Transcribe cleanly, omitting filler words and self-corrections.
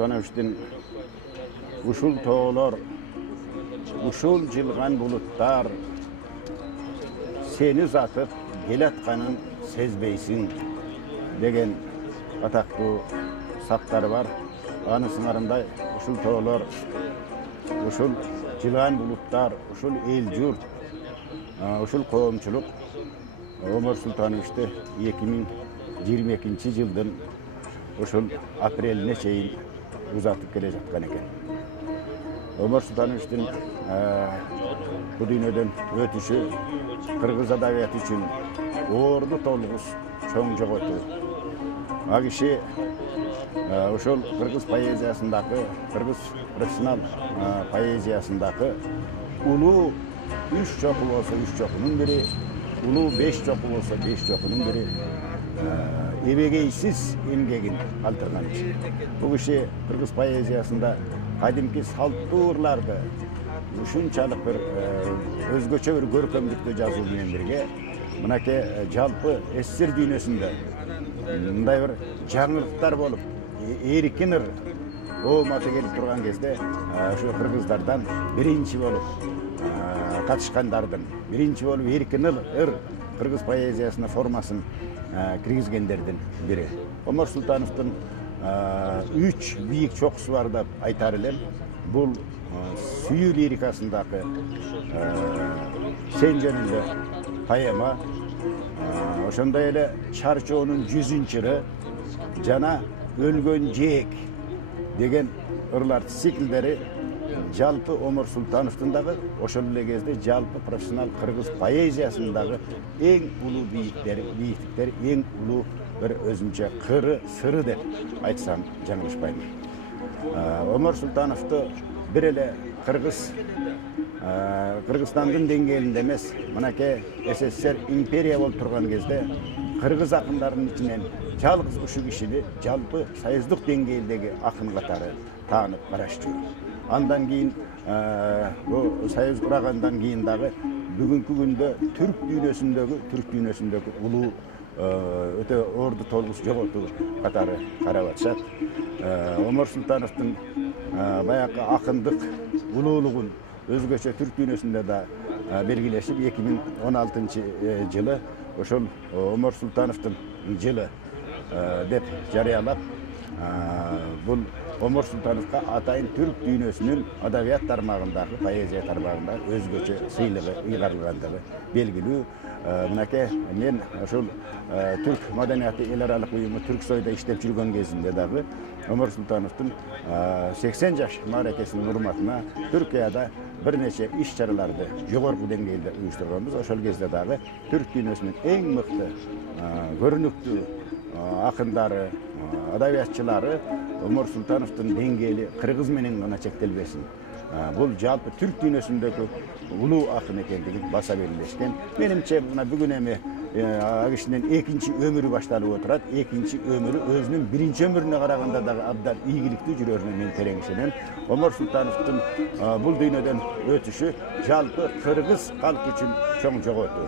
Sultanovich'tin uşul toğlar, uşul jılgan bulutlar, seni uzatıp gelatkanın sezbeysin degen ataklı saptары var. Anı sınarında uşul toğlar, uşul jılgan bulutlar, uşul el jurt, uşul koğumçuluk Ömer Sultanovich'te 2022 yıldan uşul apreline çeyin uzatıp gele жатқан eken. Ömer Sultanovich'tin bu dünyadan ötüşü Kırgız adabiyatı için ordu tolğus çoğun jogotu. A kişi uşul Kırgız poeziyasındaki, Kırgız profesyonel poeziyasındaki ulu 3 çoku olsa 3 çokunun biri, ulu 5 çoku olsa 5 çokunun biri ebegeysiz emgegin altırgan kişi. Bu kişi Kırgız poeziyasında kadimki salttuğurlardı uşunçalık bir özgöçe bir görkemlikte жазуу менен birge mınake жалпы эссер дүйнөсүндө мындай bir жаңылыктар болуп эркин ыр ооматы келип турган кезде ошо кыргыздардан биринчи болуп катышкандардын биринчи болуп эркин ыр кыргыз поэзиясына формасын киргизгендердин бири. Ömer Sultanov'тун 3 бийик чокусу бар деп айтар элем. Бул сүйүү лирикасындагы сен жөнүндө поэма, ошондой эле Чарчоонун 100-чыры жана өлгөн жээк деген ырлар циклдери жалпы Ömer Sultanov'тун дагы ошол эле кезде жалпы профессионал кыргыз поэзиясындагы эң улуу бийиктиктер, эң улуу bir özünce kırı, sırı деп айтсам жаңылышпайм. Ömer Sultanov'tu bir ele Kırgızstandın dengелинде эмес, мынакей СССР империя болуп турган кезде кыргыз акындарынын ичинен жалгыз ушул кишини жалпы союздук деңгээлдеги акын катары таанып карашчу. Андан кийин bu союз кургандан кийин дагы бүгүнкү күндө түрк дүйнөсүндөгү улуу öte ordu tolğus jogotu katары карап атышат. Ömer Sultanov'тун баягы акындык улуулугун өзгөчө түрк дүйнөсүндө да белгилешип 2016 жылы ошол Ömer Sultanov'тун жылы деп жарыялап бул Ömer Sultanov'га атайын түрк дүйнөсүнүн адабият тармагындагы, поэзия тармагындагы өзгөчө сыйлыгы ыйгарылгандыгы белгилүү. Mınake men ошол Türk Madaniyati el aralık uyumu Türksoy'da işlep жүргөн кезинде дагы Ömer Sultanov'тун 80 жаш мааракесинин урматына Türkiýada bir neçe iş çaralardı jogorku dеңгээлде уюштурганбыз. Ошол кезде дагы түрк дүйнөсүнүн эң мыкты көрүнүктүү акындары, адабиятчылары Ömer Sultanov'тун деңгээли кыргыз менен гана чектелбесин. Бул жалпы түрк дүйнөсүндөгү улуу акын экендигин баса белгилешкен. Менимче мына бүгүн эми кишинин экинчи өмүрү башталып отурат. Экинчи өмүрү өзүнүн биринчи өмүрүнө караганда дагы абдан ийгиликтүү жүрөрүнө мен терең ишенем. Ömer Sultanov'тун бул дүйнөдөн өтүшү жалпы кыргыз калкы үчүн чоң жоготу.